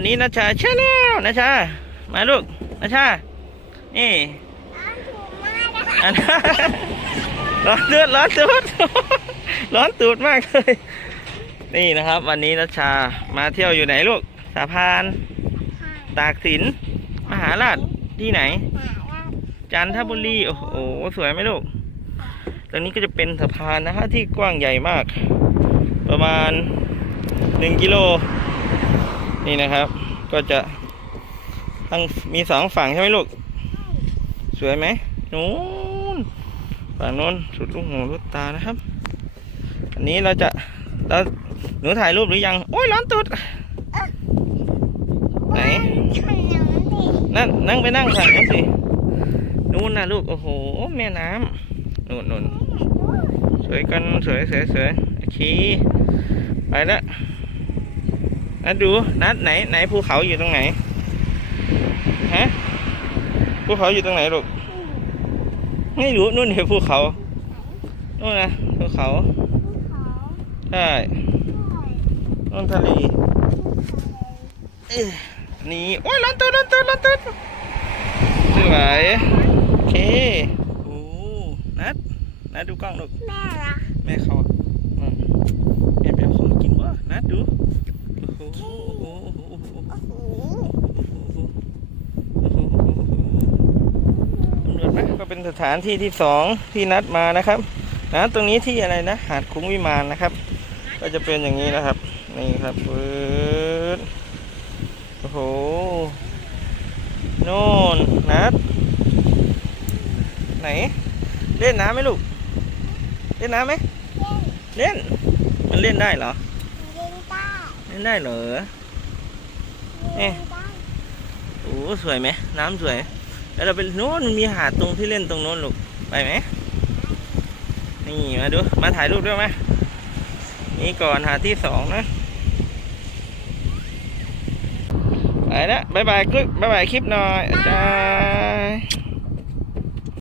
วันนี้นะชาเชาแนลนะชามาลูกนะชานี่อันร้อนตูดร้อนตูดร้อนตูดมากเลยนี่นะครับ วันนี้นะชามาเที่ยวอยู่ไหนลูกสะพานตากสินมหาราชที่ไหน จันทบุรีโอ้โหสวยไหมลูกตรงนี้ก็จะเป็นสะพานนะฮะที่กว้างใหญ่มาก ประมาณหนึ่งกิโล นี่นะครับ ก็จะทั้งมีสองฝั่งใช่ไหมลูก สวยไหมนู้นฝั่งโน้นสุดลูกหูลูกตานะครับ อันนี้เราจะเราหนูถ่ายรูปหรือยัง โอ้ยร้อนตุดไหนนั่นนั่งไปนั่งฝั่งนู้นสินู่นนะลูกโอ้โหแม่น้ำนู่นนู่นสวยกันสวยสวยสวยโอเคไปแล้ว นัดดูนัดไหนไหนภูเขาอยู่ตรงไหนฮะภูเขาอยู่ตรงไหนลูกไม่รู้นู่นเห็นภูเขานู่นนะภูเขาใช่นู่นทะเลเอ้ยนี่โอ้ยร้อนตัวร้อนตัวร้อนตัวสวยโอเคโอ้นัดนัดดูกล้องลูกแม่เขาอืมแม่ไปเอาของมากินวะนัดดู โอ้โหโอ้โหโอ้โหโอ้โหโอ้โหตำรวจไหมก็ เป็นสถานที่ที่สองที่นัดมานะครับนะตรงนี้ที่อะไรนะ หาดคุ้งวิมานนะครับ ก็จะเป็นอย่างนี้นะครับ นี่ครับปื๊ดโอ้โหโน่นนัดไหน เล่นน้ำไหมลูก เล่นน้ำไหมเล่น มันเล่นได้เหรอ เล่นได้เหรอโอ้สวยไหม น้ำสวย แล้วเราไปโน้นมันมีหาดตรงที่เล่นตรงโน้นลูกไปไหมนี่มาดูมาถ่ายรูปด้วยไหมนี่ก่อนหาที่สองนะไปแล้วบายบายคลิปบายบายคลิปหน่อยอาจารย์